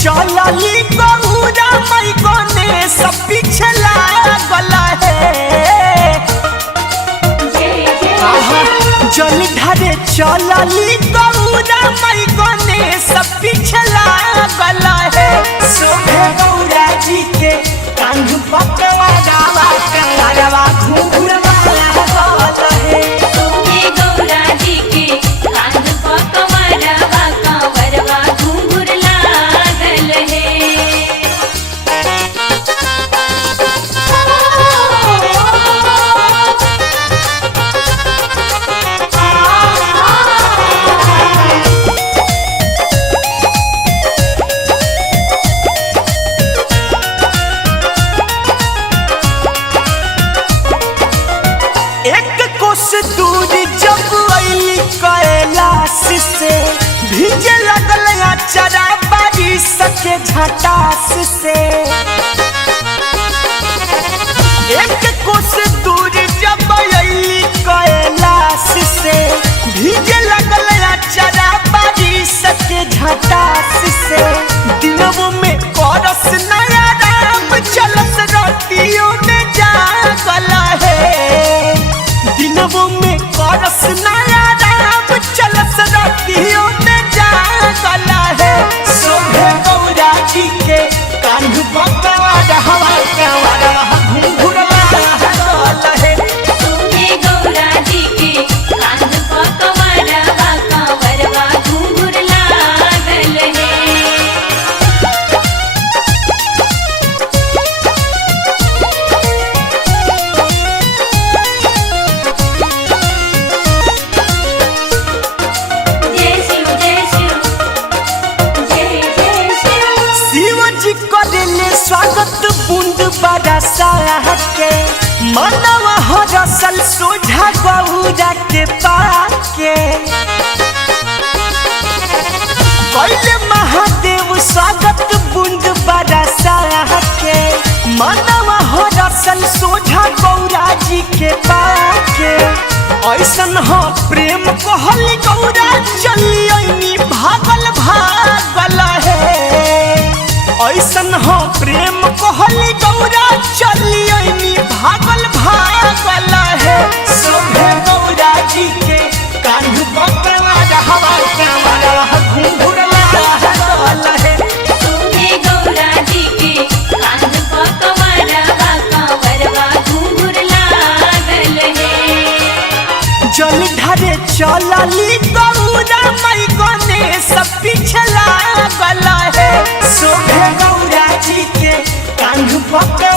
चलली गौरा मई गने सब पीछे लागल है। जल ढारे चलली गौरा मई गने सब पीछे लागल है। सोभे गौरा जी के कांध पकवा गावा कंगरवा घूंघरवा लागल है। सोभे गौरा जी के कांध पकवा गावा कंवरवा घूंघर लागल है। दूर जब अली कैलाश से भीजे लगल अचरा बारिश के झटास से। एक कोस दूर जब अली कैलाश से भीजे लगल अचरा बारिश के झटास से। दिनों में करस नया राम चलस रोटियों में जागल है। दिनों में करस नया राम चलस रातियों में जागल है। सोभे गौरा जी के कांध पकवा हवा कंवरवा घूंघरवा लागल है। सोभे गौरा जी के कांध पकवा गावा कंवरवा घूंघर लागल है। स्वागत बूंद बरसा के मनवा हरसल सोझा गौरा के पाके। पहले महादेव स्वागत बूंद बरसा के मनवा हरसल सोझा गौरा जी के पाके। ऐसन हो प्रेम कहल गौरा चली भागल भागल है। ऐसन हो प्रेम कहली गौरा चली भागल भागल है। सोभे गौरा जी के कांध पकवा हवा कंवरवा घूंघरवा लागल है। सोभे गौरा जी के कांध पकवा गावा कंवरवा घूंघर लागल है। जल ढारे चलली गौरा मई गने सब पीछे लागल है। सोभे गौरा जी के कांध पकवा